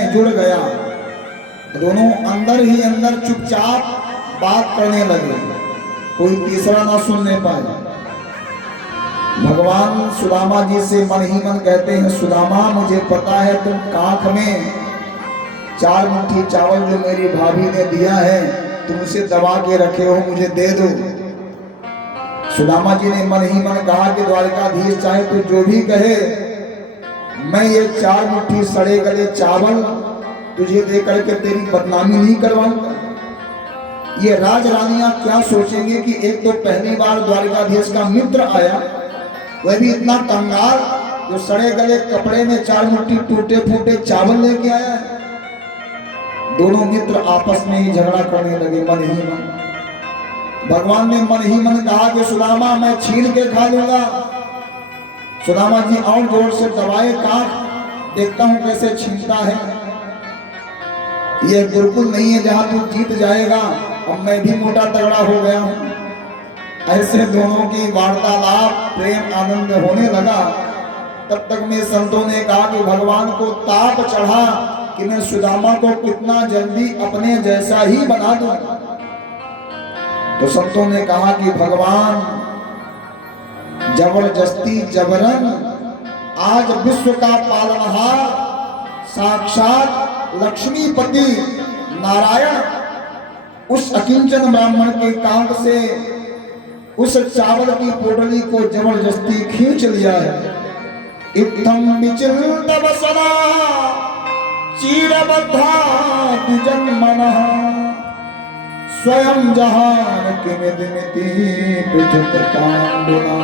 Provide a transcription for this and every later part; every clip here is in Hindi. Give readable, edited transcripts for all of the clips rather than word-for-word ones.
में जुड़ गया। दोनों अंदर ही अंदर चुपचाप बात करने लगे, कोई तीसरा ना सुनने पाए। भगवान सुदामा जी से मन ही मन कहते हैं, सुदामा मुझे पता है तुम काख में 4 मुट्ठी चावल जो मेरी भाभी ने दिया है तुम उसे दबा के रखे हो, मुझे दे दो। सुदामा जी ने मन ही मन कहा कि द्वारकाधीश चाहे तू जो भी कहे, मैं ये 4 मुट्ठी सड़े गले चावल तुझे दे करके तेरी बदनामी नहीं करवाऊंगा। ये राज रानियां क्या सोचेंगे कि एक तो पहली बार द्वारकाधीश का मित्र आया, वह भी इतना कंगाल जो सड़े गले कपड़े में 4 मुट्ठी टूटे फूटे चावल लेके आया है। दोनों मित्र आपस में ही झगड़ा करने लगे मन ही मन। भगवान ने मन ही मन कहा कि सुदामा मैं छीन के खा लूंगा। सुदामा जी और जोर से दबाए काख, देखता हूं कैसे छीनता है। यह गुरुकुल नहीं है जहां तू जीत जाएगा, अब मैं भी मोटा तगड़ा हो गया हूं। ऐसे दोनों की वार्तालाप प्रेम आनंद होने लगा। तब तक में संतों ने कहा कि भगवान को ताप चढ़ा कि मैं सुदामा को कितना जल्दी अपने जैसा ही बना दूं। तो संतों ने कहा कि भगवान जबरदस्ती जबरन आज विश्व का पालनहार साक्षात लक्ष्मीपति नारायण उस अकिंचन ब्राह्मण के कांख से उस चावल की पोटली को जबरदस्ती खींच लिया है। इत्थम विचिन्त वसना चीरबद्धा द्विजन्मनः स्वयं जहान किमिति पृथुतांडुना।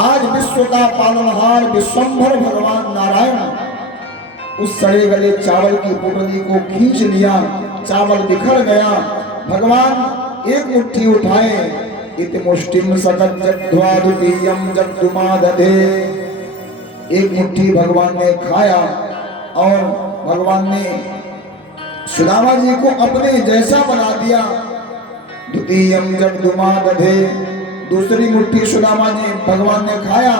आज विश्व का पालनहार विश्वंभर भगवान नारायण उस सड़े गले चावल की पोटली को खींच लिया, चावल बिखर गया। भगवान एक मुट्ठी उठाए, इति मुष्टिम सकत जग्ध्वा द्वितीयं जग्धुमा दधे। एक मुट्ठी भगवान ने खाया और भगवान ने सुदामा जी को अपने जैसा बना दिया। द्वितीयं जग्धुमा दधे, दूसरी मुट्ठी सुदामा जी भगवान ने खाया।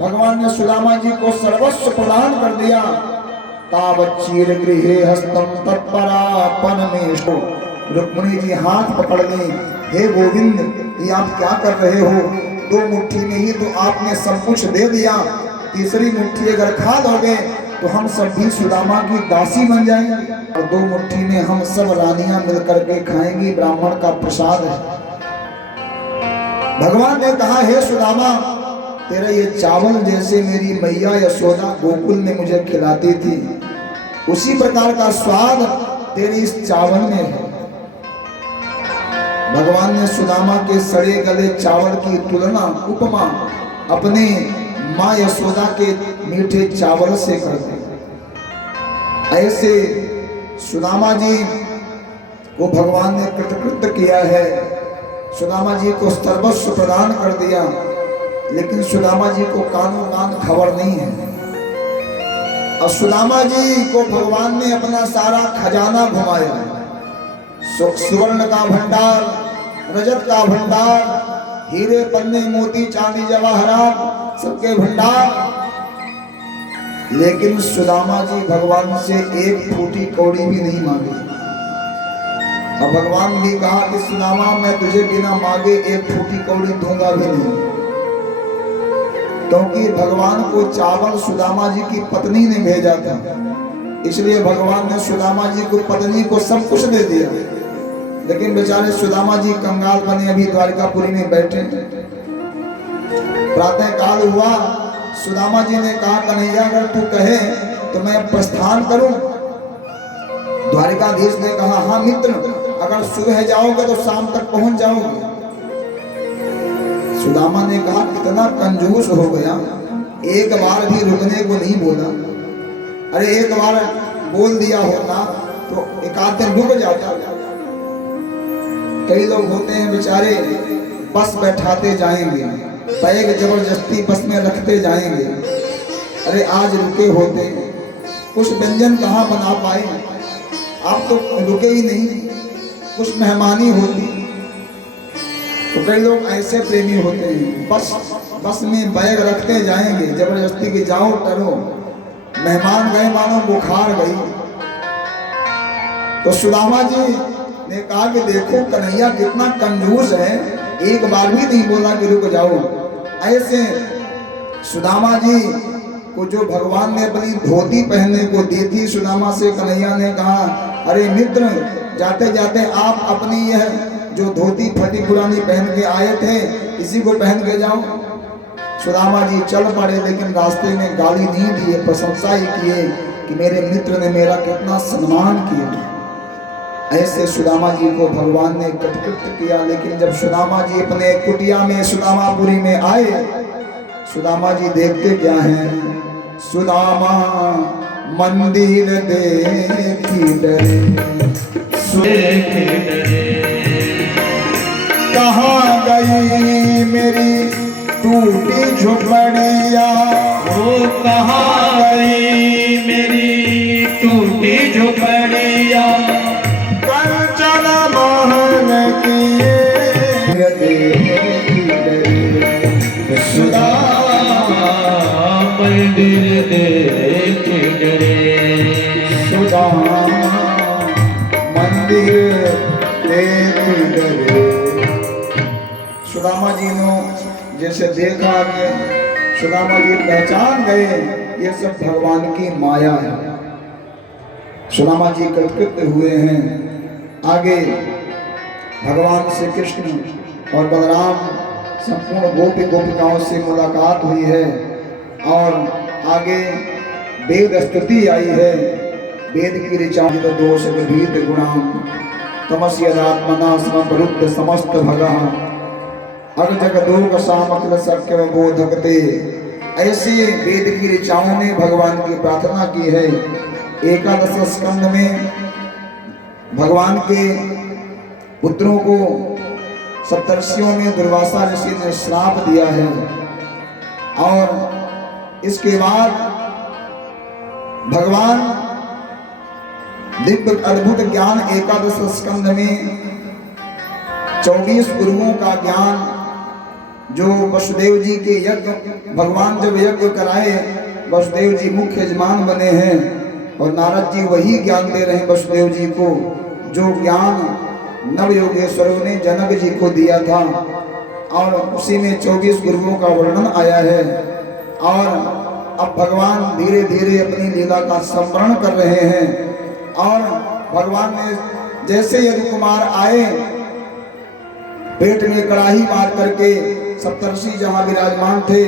भगवान ने सुदामा जी को सर्वस्व प्रदान कर दिया। तावच्चीर गृहे हस्तम तत्परापन में। रुक्मिणी जी हाथ पकड़ ली, हे गोविंद ये आप क्या कर रहे हो? 2 मुट्ठी में ही तो आपने सब कुछ दे दिया, तीसरी मुट्ठी अगर खा लोगे तो हम सब भी सुदामा की दासी बन जाएंगे और 2 मुट्ठी में हम सब रानियां मिलकर के खाएंगी, ब्राह्मण का प्रसाद है। भगवान ने कहा, हे सुदामा तेरा ये चावल जैसे मेरी मैया यशोदा गोकुल में मुझे खिलाती थी, उसी प्रकार का स्वाद तेरे इस चावल में है। भगवान ने सुदामा के सड़े गले चावल की तुलना उपमा अपने माँ यशोदा के मीठे चावल से कर दी। ऐसे सुदामा जी को भगवान ने कृतकृत्य किया है, सुदामा जी को सर्वस्व प्रदान कर दिया। लेकिन सुदामा जी को कानों कान खबर नहीं है। और सुदामा जी को भगवान ने अपना सारा खजाना घुमाया, सुवर्ण का भंडार, रजत का भंडार, हीरे पन्ने मोती चांदी जवाहरात सबके भंडार। लेकिन सुदामा जी भगवान से एक फूटी कौड़ी भी नहीं मांगी। और भगवान भी कहा कि सुदामा मैं तुझे बिना मांगे एक फूटी कौड़ी दूंगा भी नहीं, क्योंकि भगवान को चावल सुदामा जी की पत्नी ने भेजा था, इसलिए भगवान ने सुदामा जी को पत्नी को सब कुछ दे दिया। लेकिन बेचारे सुदामा जी कंगाल बने अभी द्वारकापुरी में बैठे। प्रातः काल हुआ, सुदामा जी ने कहा कन्हैया अगर तू कहे तो मैं प्रस्थान करूं। द्वारकाधीश ने कहा हाँ मित्र, अगर सुबह जाओगे तो शाम तक पहुंच जाओगे। सुदामा ने कहा कितना कंजूस हो गया, एक बार भी रुकने को नहीं बोला। अरे एक बार बोल दिया होता तो एक आध दिन रुक जाता। कई लोग होते हैं बेचारे बस बैठाते जाएंगे, बैग जबरदस्ती बस में रखते जाएंगे। अरे आज रुके होते, कुछ व्यंजन कहाँ बना पाए, आप तो रुके ही नहीं, कुछ मेहमानी होती। तो कई लोग ऐसे प्रेमी होते हैं, बस में बैग रखते जाएंगे जबरदस्ती कि जाओ टरो। मेहमान गए मानो बुखार गई। तो सुदामा जी ने कहा कि देखो कन्हैया कितना कंजूस है, एक बार भी नहीं बोला कि रुक जाओ। ऐसे सुदामा जी को जो भगवान ने अपनी धोती पहनने को दी थी, सुदामा से कन्हैया ने कहा, अरे मित्र, जाते जाते आप अपनी यह जो धोती फटी पुरानी पहन के आए थे, इसी को पहन के जाओ। सुदामा जी चल पड़े, लेकिन रास्ते में गाली नहीं दिए, प्रशंसा ही किए कि मेरे मित्र ने मेरा कितना सम्मान किया। ऐसे सुदामा जी को भगवान ने कृतकृत्य किया। लेकिन जब सुदामा जी अपने कुटिया में सुदामापुरी में आए, सुदामा जी देखते क्या हैं, सुदामा मंदिर देखी डरे, कहाँ गई मेरी टूटी झोपड़िया, वो कहाँ गई मेरी टूटी झोपड़िया, कंचन महल किए सुदामा मंदिर देख डरे, सुदामा मंदिर देख डरे। सुदामा जी ने जैसे देखा कि सुदामा जी पहचान गए ये सब भगवान की माया है। सुदामा जी कृतकृत्य हुए हैं। आगे भगवान श्री कृष्ण और बलराम संपूर्ण गोपी गोपिकाओं से मुलाकात हुई है और आगे वेद स्तुति आई है। वेद की ऋचां दोष विभीत गुणाम तमस्यदात्मना समरुद्ध समस्त भगः अग जगदोग सामकिल सक्य बोधकते। ऐसी वेद की ऋचाओं ने भगवान की प्रार्थना की है। एकादश स्कंद में भगवान के पुत्रों को सप्तर्षियों में दुर्वासा ऋषि ने श्राप दिया है और इसके बाद भगवान दिव्य अद्भुत ज्ञान एकादश स्कंद में 24 गुरुओं का ज्ञान जो वसुदेव जी के यज्ञ, भगवान जब यज्ञ कराए वसुदेव जी मुख्य यजमान बने हैं और नारद जी वही ज्ञान दे रहे हैं वसुदेव जी को जो ज्ञान नव योगेश्वरों ने जनक जी को दिया था। और उसी में 24 गुरुओं का वर्णन आया है और अब भगवान धीरे धीरे अपनी लीला का स्मरण कर रहे हैं। और भगवान ने जैसे यदु कुमार आए, पेट में कड़ाही मार करके सप्तर्षि जहाँ विराजमान थे